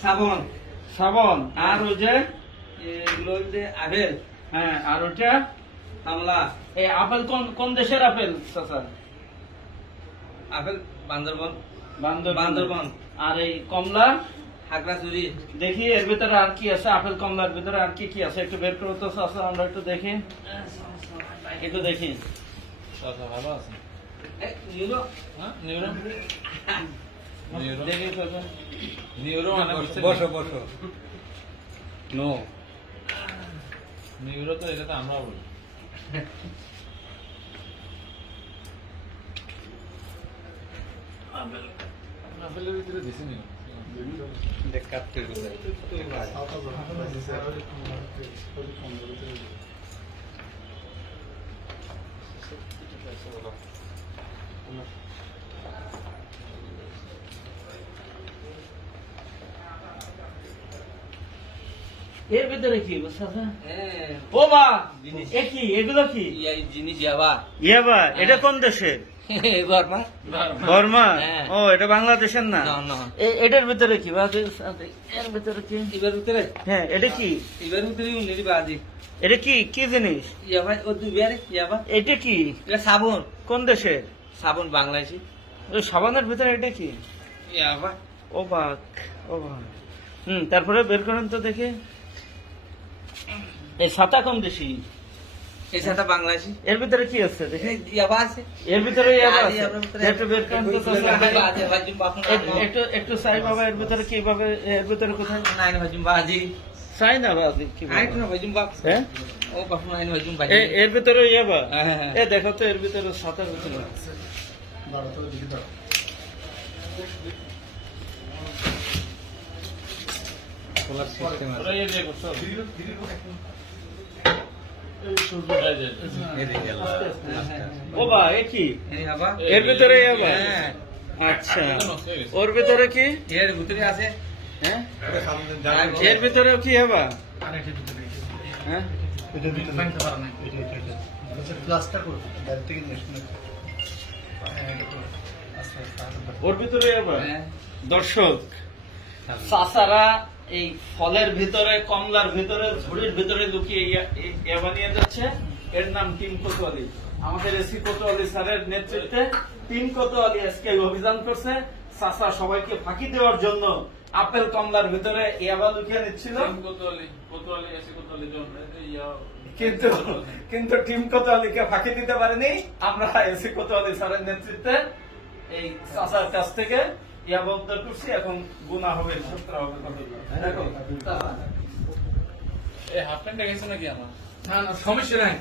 শ্রাবণ। শ্রাবণ। আর ওই যে এগুলো যে আপেল। হ্যাঁ, আর ওইটা কমলা। এই আপেল কোন কোন দেশের আপেল চাচা? আপেল বান্দরবন। বান্দরবন। আর এই কমলা খাগড়াছড়ি। দেখি এর ভিতরে আর কি আছে, আপেল কমলার ভিতরে আর কি কি আছে একটু বের করো তো চাচা, আমরা একটু দেখি, একটু দেখি। আচ্ছা, ভালো আছে। নিউরো। হ্যাঁ, নিউরো নিউরো দেখি চাচা। নিউরো মানে বুঝছেন? বসো বসো। নো, নিউরো তো এটা তো আমরা বলি। আপেলের ভিতরে দিছি নি। দেখ কাটতে গেলে। এর ভিতরে কি চাচা? হ্যাঁ। ও বা, জিনিস। এ কি, এগুলো কি? এই জিনিস ইয়াবা। ইয়াবা, এটা কোন দেশের? বর্মা। বর্মা। হ্যাঁ। ও, এটা বাংলাদেশের না? না, না। এটার ভিতরে কি এর ভিতরে কি? এবার ভিতরে। হ্যাঁ, এটা কি? এবার ভিতরে উনি বাজি। এটা কি কি জিনিস? ইয়াবা ও দুইবার ইয়াবা। এটা কি? এটা সাবুন। কোন দেশের? সাবুন বাংলাদেশি। ওই সাবানের ভিতরে এটা কি? ইয়াবা। ও বাক, ও বাক। তারপরে বের করেন তো দেখে। এই সাতা কোন দেশি? এই সাথে বাংলাদেশি। এর ভিতরে কি আছে দেখে? ইয়াবা আছে। এর ভিতরে ইয়াবা আর আছে? ইয়াবার ভিতরে- একটু বের করেন তো চাচা। বাজি ভাজি বাপন। একটু একটু চাই বাবা, এর ভিতরে কি ভাবে, এর ভিতরে কোথায়? নাইন ভাজি বাজি। চাই না বাবা, কি বাবা? আইট না ভাজি বাপ। হ্যাঁ, ও বাপন নাইন ভাজি বাজি। এর ভিতরে ইয়াবা। হ্যাঁ, হ্যাঁ, হ্যাঁ। এ দেখো তো এর ভিতরে সাতার ভিতরে। খোলার সিস্টেম আছে। ওরা এই যে করছো। এই যে গেল। ও বা, এ কি? এই ইয়াবা। এর ভিতরে ইয়াবা? হ্যাঁ। আচ্ছা, ওর ভিতরে কি? এর ভিতরে আছে। হ্যাঁ, এর ভিতরেও কি ইয়াবা? হ্যাঁ, ওর ভিতরে ইয়াবা? হ্যাঁ। দর্শক, চাচারা এই ফলের ভিতরে, কমলার ভিতরে, ঝুড়ির ভিতরে লুকিয়ে ইয়াবা নিয়ে যাচ্ছে। এর নাম টিম কোতোয়ালি। আমাদের এসি কোতোয়ালি স্যারের নেতৃত্বে টিম কোতোয়ালি আজকে এই অভিযান করছে। চাচা সবাইকে ফাঁকি দেওয়ার জন্য আপেল কমলার ভিতরে ইয়াবা লুকিয়ে নিচ্ছিল, কোতোয়ালি এসে কোতোয়ালি জন ইয়া কিন্তু কিন্তু টিম কোতোয়ালিকে ফাঁকি দিতে পারেনি। আমরা এসি কোতোয়ালি স্যারের নেতৃত্বে এই চাচার কাছ থেকে ইয়াবা উদ্ধার করছি। এখন গুণা হবে, সূত্র হবে কতগুলো। দেখো চাচা। এই হাফ প্যান্টটা গেছে নাকি আমার? না না সমস্যা নাই